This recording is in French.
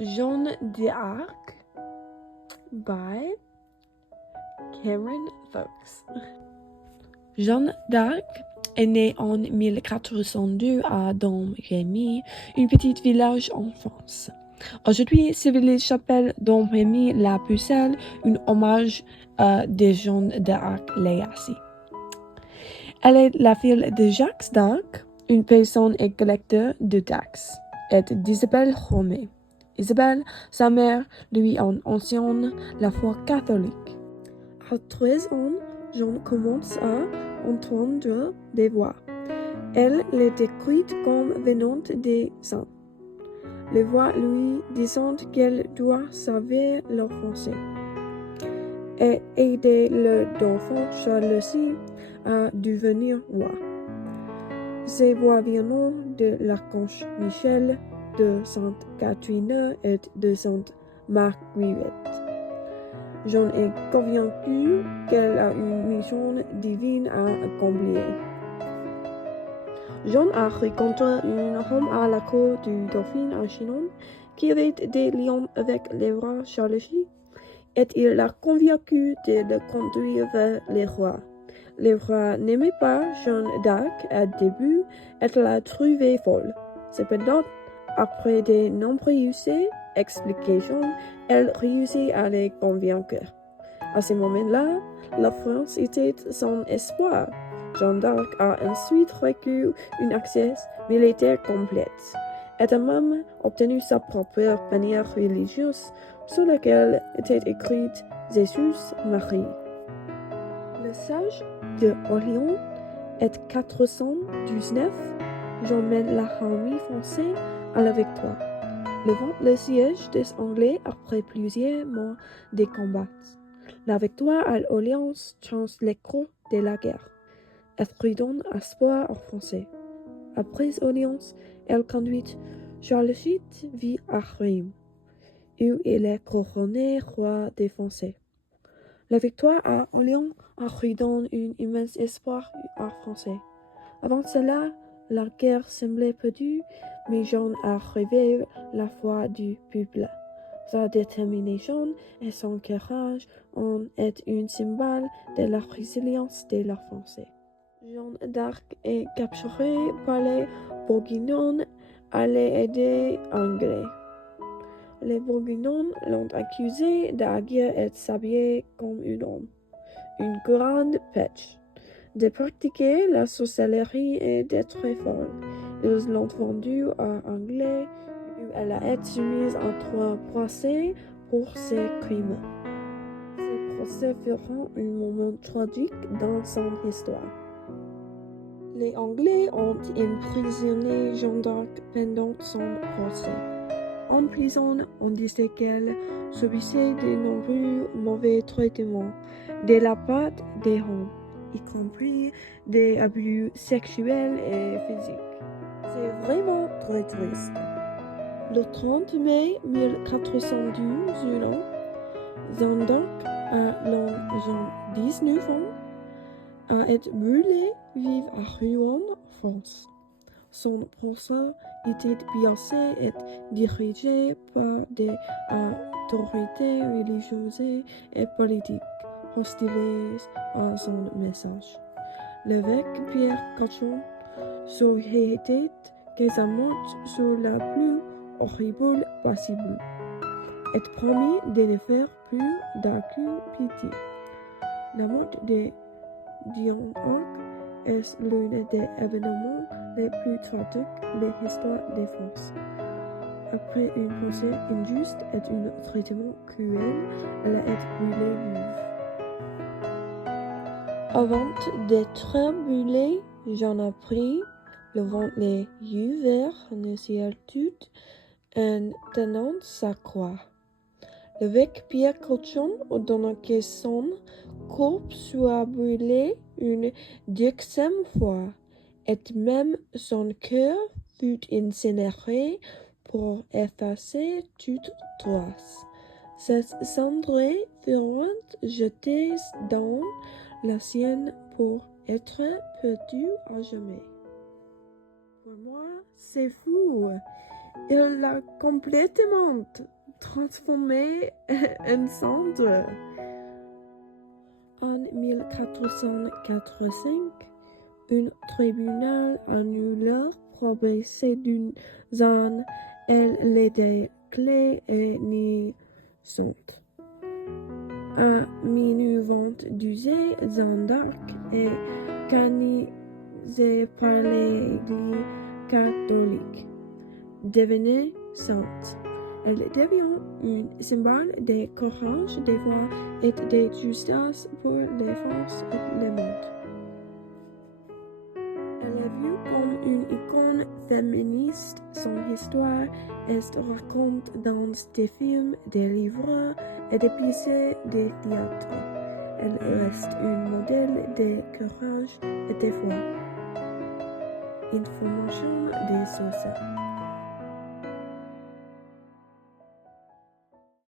Jeanne d'Arc by Cameron Fox. Jeanne d'Arc est née en 1402 à Domremy, un petit village en France. Aujourd'hui, ce village s'appelle Domremy la Pucelle, un hommage de Jeanne d'Arc Léacy. Elle est la fille de Jacques d'Arc, une personne et collecteur de taxes, et d'Isabelle Romée. Isabelle, sa mère, lui enseigne la foi catholique. À 13 ans, Jeanne commence à entendre des voix. Elle les décrite comme venant des saints. Les voix lui disent qu'elle doit savoir leur français et aider le dauphin Charles-VI à devenir roi. Ces voix viennent de l'archange Michel, de Sainte Catherine et de Sainte Marguerite. Jeanne est convaincue qu'elle a une mission divine à accomplir. Jeanne a rencontré un homme à la cour du dauphin à Chinon qui avait des liens avec le roi Charles-VI et il l'a convaincu de le conduire vers le roi. Le roi n'aimait pas Jeanne d'Arc au début et l'a trouvée folle. Cependant, après de nombreuses explications, elle réussit à les convaincre. À ce moment-là, la France était sans espoir. Jeanne d'Arc a ensuite reçu une accès militaire complète et a même obtenu sa propre bannière religieuse sur laquelle était écrite Jésus Marie. Le siège de Orléans est 419. Jeanne mène l'armée française à la victoire. Le siège des Anglais après plusieurs mois de combats. La victoire à Orléans change le cours de la guerre. Elle redonne espoir aux Français. Après Orléans, elle conduit Charles VIII à Rheims, où il est couronné roi des Français. La victoire à Orléans redonne un immense espoir aux Français. Avant cela, la guerre semblait perdue, mais Jeanne a réveillé la foi du peuple. Sa détermination et son courage en est un symbole de la résilience de la Français. Jeanne d'Arc est capturée par les Bourguignons à l'aider Anglais. Les Bourguignons l'ont accusé d'agir et s'habiller comme un homme, une grande pêche, de pratiquer la sorcellerie et d'être folle. Ils l'ont vendue à Anglais où elle a été soumise à 3 procès pour ses crimes. Ces procès feront un moment tragique dans son histoire. Les Anglais ont emprisonné Jeanne d'Arc pendant son procès. En prison, on disait qu'elle subissait de nombreux mauvais traitements de la part des hommes, y compris des abus sexuels et physiques. C'est vraiment très triste. Le 30 mai 1412, Jeanne d'Arc, à l'âge de 19 ans, a été brûlée vive à Rouen, France. Son procès était biaisé et dirigé par des autorités religieuses et politiques hostiles à son message. L'évêque Pierre Cauchon souhaitait que sa mort soit la plus horrible possible et promit de ne faire plus d'aucune pitié. La mort de Jeanne d'Arc est l'un des événements les plus tragiques de l'histoire de France. Après un procès injuste et un traitement cruel, elle a été brûlée vive. Avant d'être brûlée, Jeanne a pris, levant les yeux vers le ciel tout en tenant sa croix. L'évêque Pierre Cauchon ordonna que son corps soit brûlé une 2e fois, et même son cœur fut incinéré pour effacer toute trace. Ses cendres furent jetées dans la Seine pour être perdues à jamais. Pour moi, c'est fou. Il l'a complètement transformé en centre. En 1485, un tribunal annula procès d'une zone. Elle était clé et innocente. En 1922, Jeanne d'Arc est canonisée par l'Église catholique. Devenue sainte, elle devient un symbole de courage, de foi et de justice pour les forces et le monde. Elle est vue comme une icône féministe. Son histoire est racontée dans des films, des livres et des pièces de théâtre. Elle reste un modèle de courage et de foi. Information des sources.